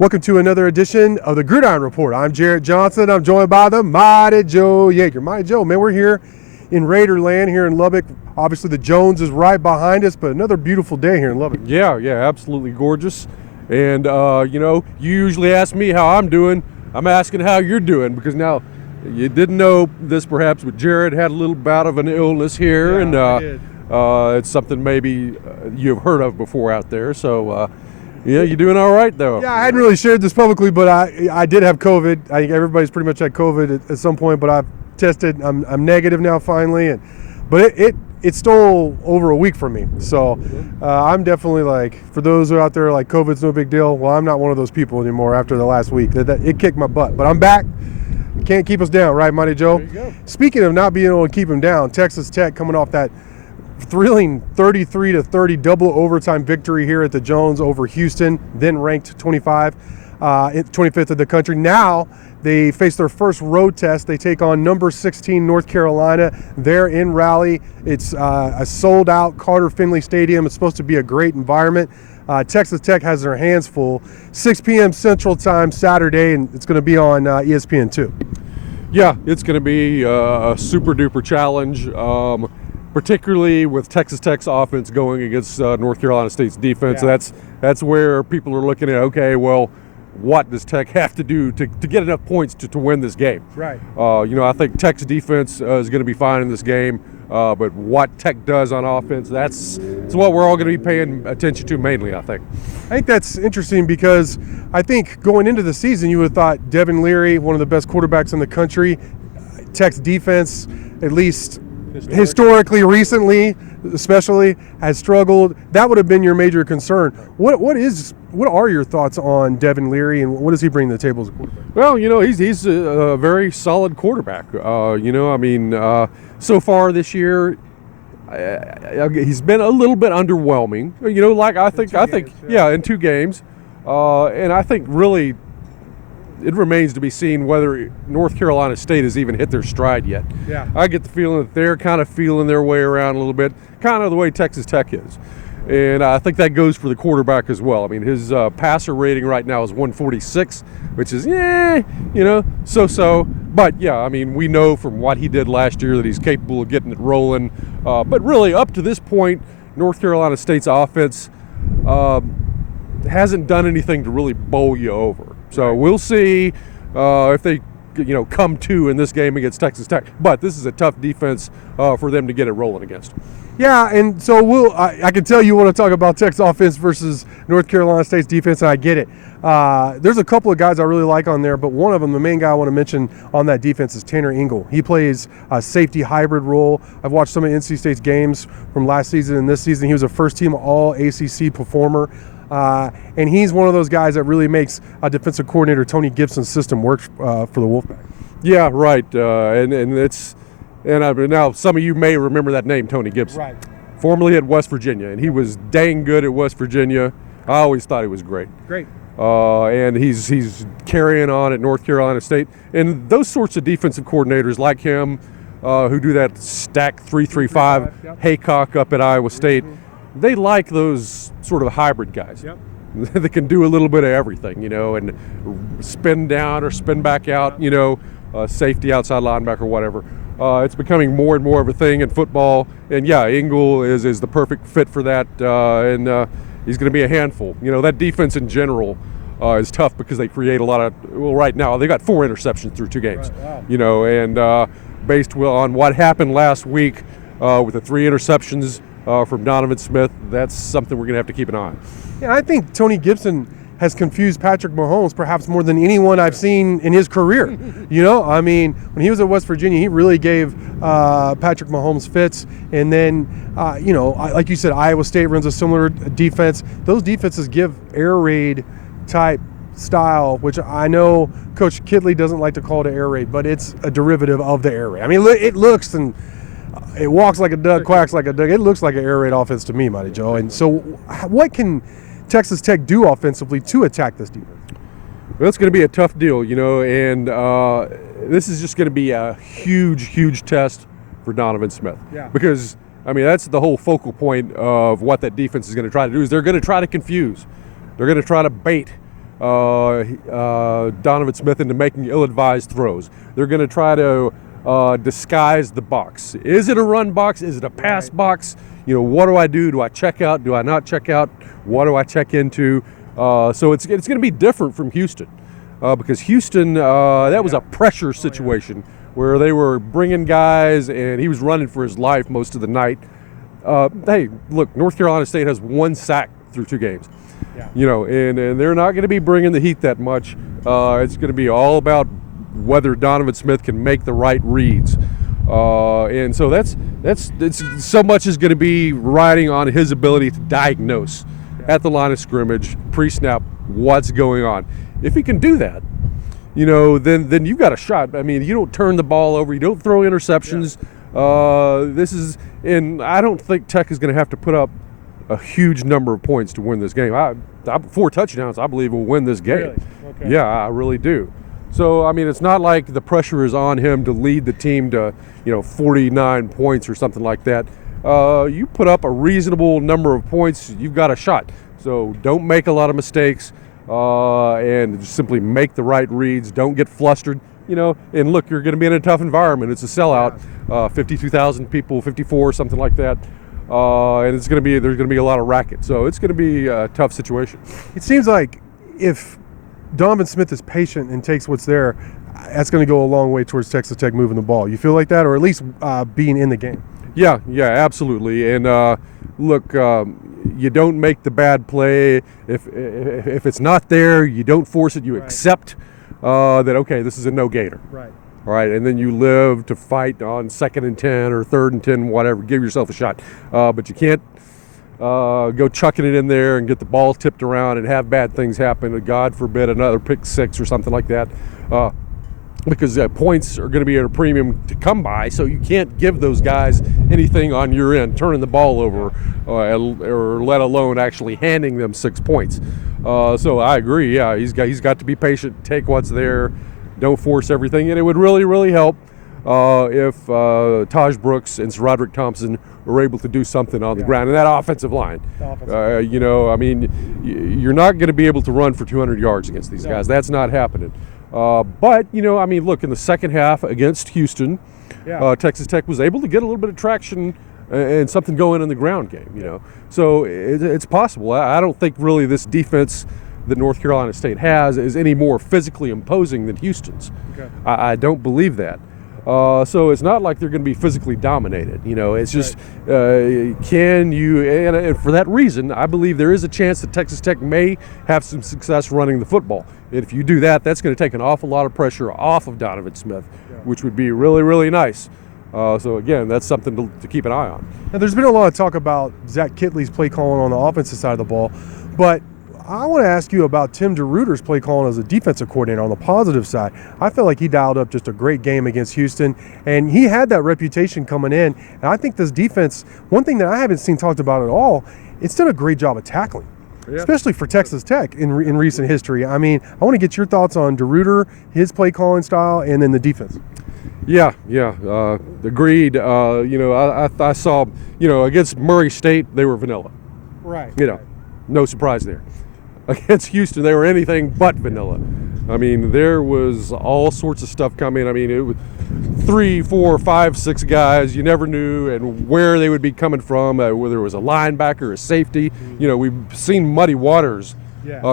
Welcome to another edition of the Gridiron Report. I'm Jarret Johnson. I'm joined by the mighty Joe Yeager. Mighty Joe, man, we're here in Raider land here in Lubbock. Obviously, the Jones is right behind us, but another beautiful day here in Lubbock. Yeah, absolutely gorgeous. And, you usually ask me how I'm doing. I'm asking how you're doing because now you didn't know this perhaps, but Jarret had a little bout of an illness here. It's something maybe you've heard of before out there. So, yeah, you're doing all right, though. Yeah, I hadn't really shared this publicly, but I did have COVID. I think everybody's pretty much had COVID at some point, but I've tested. I'm negative now finally, but it stole over a week from me. So I'm definitely for those who are out there like COVID's no big deal. Well, I'm not one of those people anymore after the last week. It kicked my butt, but I'm back. You can't keep us down, right, Mighty Joe? There you go. Speaking of not being able to keep them down, Texas Tech coming off that thrilling 33-30 double overtime victory here at the Jones over Houston, then ranked 25th in the country. Now they face their first road test. They take on number 16 North Carolina. They're in Raleigh. It's a sold-out Carter Finley Stadium. It's supposed to be a great environment. Texas Tech has their hands full. 6 p.m. Central Time Saturday, and it's going to be on ESPN2. Yeah, it's going to be a super-duper challenge. Particularly with Texas Tech's offense going against North Carolina State's defense. Yeah. That's where people are looking at, okay, well, what does Tech have to do to get enough points to win this game? Right. I think Tech's defense is going to be fine in this game, but what Tech does on offense, that's what we're all going to be paying attention to mainly, I think. I think that's interesting because I think going into the season, you would have thought Devin Leary, one of the best quarterbacks in the country, Tech's defense, at least historically, recently, especially, has struggled. That would have been your major concern. What are your thoughts on Devin Leary, and what does he bring to the table as a quarterback? Well, he's a very solid quarterback. So far this year, he's been a little bit underwhelming. In 2 games, and I think really it remains to be seen whether North Carolina State has even hit their stride yet. Yeah. I get the feeling that they're kind of feeling their way around a little bit, kind of the way Texas Tech is. And I think that goes for the quarterback as well. I mean, his passer rating right now is 146, which is, so-so. But, yeah, I mean, we know from what he did last year that he's capable of getting it rolling. But really, up to this point, North Carolina State's offense hasn't done anything to really bowl you over. So we'll see if they, come to in this game against Texas Tech. But this is a tough defense for them to get it rolling against. Yeah, and so I can tell you want to talk about Tech's offense versus North Carolina State's defense, and I get it. There's a couple of guys I really like on there, but one of them, the main guy I want to mention on that defense is Tanner Engel. He plays a safety hybrid role. I've watched some of NC State's games from last season and this season. He was a first-team All-ACC performer. And he's one of those guys that really makes a defensive coordinator Tony Gibson's system work for the Wolfpack. Yeah, right. Now some of you may remember that name, Tony Gibson. Right. Formerly at West Virginia, and he was dang good at West Virginia. I always thought he was great. Great. And he's carrying on at North Carolina State. And those sorts of defensive coordinators like him, who do that stack 3-3-5 haycock up at Iowa State. They like those sort of hybrid guys. Yep. That can do a little bit of everything, and spin down or spin back out, safety, outside linebacker, whatever. It's becoming more and more of a thing in football. And, yeah, Engel is the perfect fit for that, and he's going to be a handful. That defense in general is tough because they create a lot of – well, right now they got 4 interceptions through 2 games. Right. Wow. And based on what happened last week with the 3 interceptions – from Donovan Smith, that's something we're going to have to keep an eye on. Yeah, I think Tony Gibson has confused Patrick Mahomes perhaps more than anyone I've seen in his career. When he was at West Virginia, he really gave Patrick Mahomes fits. And then, like you said, Iowa State runs a similar defense. Those defenses give air raid type style, which I know Coach Kidley doesn't like to call it air raid, but it's a derivative of the air raid. I mean, it looks and it walks like a duck, quacks like a duck. It looks like an air raid offense to me, Mighty Joe. And so what can Texas Tech do offensively to attack this defense? Well, it's going to be a tough deal, and this is just going to be a huge, huge test for Donovan Smith. Yeah. Because, that's the whole focal point of what that defense is going to try to do is they're going to try to confuse. They're going to try to bait Donovan Smith into making ill-advised throws. They're going to try to disguise the box. Is it a run box? Is it a pass box? What do I do? Do I check out? Do I not check out? What do I check into? So it's going to be different from Houston because Houston, that was a pressure situation where they were bringing guys and he was running for his life most of the night. Hey, look, North Carolina State has 1 sack through 2 games. And they're not going to be bringing the heat that much. It's going to be all about whether Donovan Smith can make the right reads. And so that's so much is going to be riding on his ability to diagnose at the line of scrimmage, pre-snap, what's going on. If he can do that, then you've got a shot. I mean, you don't turn the ball over, you don't throw interceptions. And I don't think Tech is going to have to put up a huge number of points to win this game. 4 touchdowns, I believe, will win this game. Really? Okay. Yeah, I really do. So, I mean, it's not like the pressure is on him to lead the team to, 49 points or something like that. You put up a reasonable number of points, you've got a shot. So don't make a lot of mistakes and simply make the right reads. Don't get flustered, and look, you're going to be in a tough environment. It's a sellout, 52,000 people, 54, something like that. And there's going to be a lot of racket. So it's going to be a tough situation. It seems like if Donovan Smith is patient and takes what's there, that's going to go a long way towards Texas Tech moving the ball. You feel like that, or at least being in the game? Yeah, absolutely. And look, you don't make the bad play. If it's not there, you don't force it. You accept that, okay, this is a no-gainer. Right. All right, and then you live to fight on 2nd and 10 or 3rd and 10, whatever. Give yourself a shot. But you can't go chucking it in there and get the ball tipped around and have bad things happen. God forbid another pick 6 or something like that. Because points are going to be at a premium to come by, so you can't give those guys anything on your end, turning the ball over, or let alone actually handing them 6 points. So I agree. Yeah, he's got to be patient, take what's there, don't force everything, and it would really, really help if Taj Brooks and Roderick Thompson were able to do something on the ground and that offensive line. I mean, you're not going to be able to run for 200 yards against these guys. That's not happening. But, I mean, look, in the second half against Houston, Texas Tech was able to get a little bit of traction and something going in the ground game, So it's possible. I don't think really this defense that North Carolina State has is any more physically imposing than Houston's. Okay. I don't believe that. So it's not like they're going to be physically dominated. It's just, can you, and for that reason, I believe there is a chance that Texas Tech may have some success running the football. And if you do that, that's going to take an awful lot of pressure off of Donovan Smith, which would be really, really nice. So again, that's something to keep an eye on. Now, there's been a lot of talk about Zach Kitley's play calling on the offensive side of the ball, but I want to ask you about Tim DeRuyter's play calling as a defensive coordinator on the positive side. I feel like he dialed up just a great game against Houston, and he had that reputation coming in. And I think this defense, one thing that I haven't seen talked about at all, it's done a great job of tackling, especially for Texas Tech in recent history. I mean, I want to get your thoughts on DeRuyter, his play calling style, and then the defense. Yeah, agreed. I saw, against Murray State, they were vanilla. Right. No surprise there. Against Houston, they were anything but vanilla. I mean, there was all sorts of stuff coming. I mean, it was 3, 4, 5, 6 guys. You never knew and where they would be coming from, whether it was a linebacker, a safety. We've seen Muddy Waters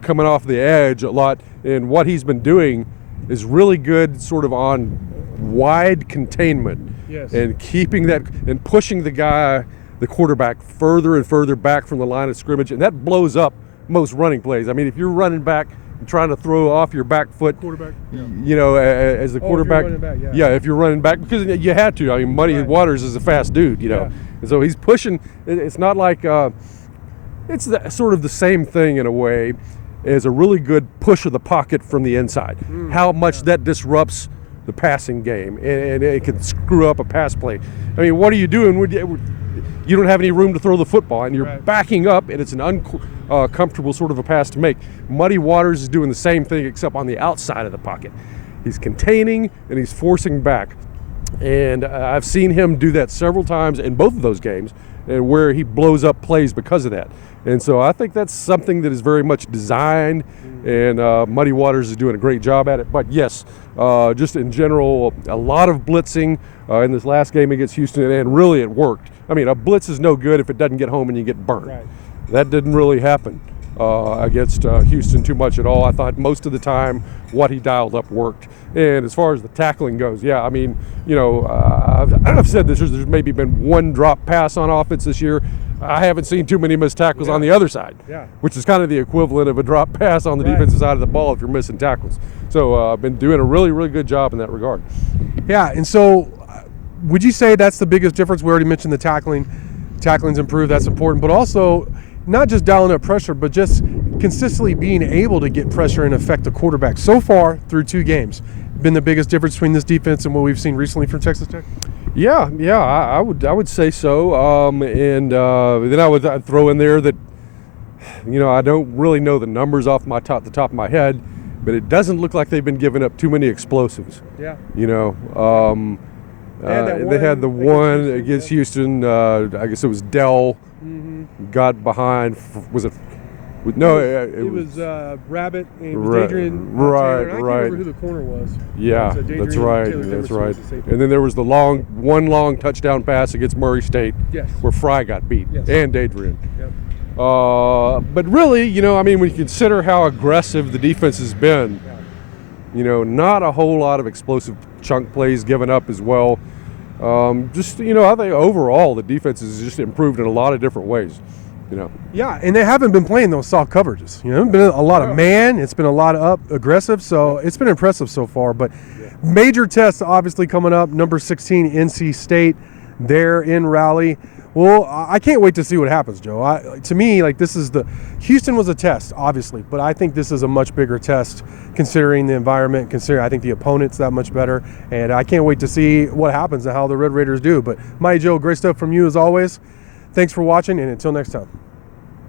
coming off the edge a lot, and what he's been doing is really good sort of on wide containment and keeping that and pushing the quarterback further and further back from the line of scrimmage, and that blows up most running plays. I mean, if you're running back and trying to throw off your back foot, as the quarterback, if you're running back, because you had to. I mean, Muddy Waters is a fast dude, and so he's pushing. It's not like it's sort of the same thing in a way as a really good push of the pocket from the inside. How much that disrupts the passing game, and it can screw up a pass play. I mean, what are you doing? You don't have any room to throw the football, and you're backing up, and it's an uncomfortable sort of a pass to make. Muddy Waters is doing the same thing, except on the outside of the pocket. He's containing, and he's forcing back. And I've seen him do that several times in both of those games, where he blows up plays because of that. And so I think that's something that is very much designed, and Muddy Waters is doing a great job at it. But yes, just in general, a lot of blitzing in this last game against Houston, and really it worked. I mean, a blitz is no good if it doesn't get home and you get burnt. Right. That didn't really happen against Houston too much at all. I thought most of the time what he dialed up worked. And as far as the tackling goes, yeah, I mean, you know, I've said this, there's maybe been one drop pass on offense this year. I haven't seen too many missed tackles on the other side, which is kind of the equivalent of a drop pass on the defensive side of the ball if you're missing tackles. So I've been doing a really, really good job in that regard. Yeah, and so would you say that's the biggest difference? We already mentioned the tackling. Tackling's improved, that's important, but also not just dialing up pressure, but just consistently being able to get pressure and affect the quarterback. So far, through 2 games, been the biggest difference between this defense and what we've seen recently from Texas Tech? Yeah, I would say so. Then I'd throw in there that, you know, I don't really know the numbers off the top of my head, but it doesn't look like they've been giving up too many explosives. Yeah. You know, they had the one against Houston. I guess it was Dell got behind. Was it? No, it was Rabbit and it was right, Adrian. Right. I can't remember who the corner was. Yeah, that's right. That's right. And then there was the one long touchdown pass against Murray State, where Fry got beat, and Adrian. Yep. But really, you know, I mean, when you consider how aggressive the defense has been, you know, not a whole lot of explosive chunk plays given up as well. Just, you know, I think overall the defense has just improved in a lot of different ways. You know. Yeah, and they haven't been playing those soft coverages. You know, it's been a lot of man. It's been a lot of aggressive. So it's been impressive so far. But major tests obviously coming up. Number 16, NC State, there in Raleigh. Well, I can't wait to see what happens, Joe. To me, like, this is Houston was a test, obviously, but I think this is a much bigger test considering the environment, considering I think the opponent's that much better, and I can't wait to see what happens and how the Red Raiders do. But Mighty Joe, great stuff from you as always. Thanks for watching, and until next time.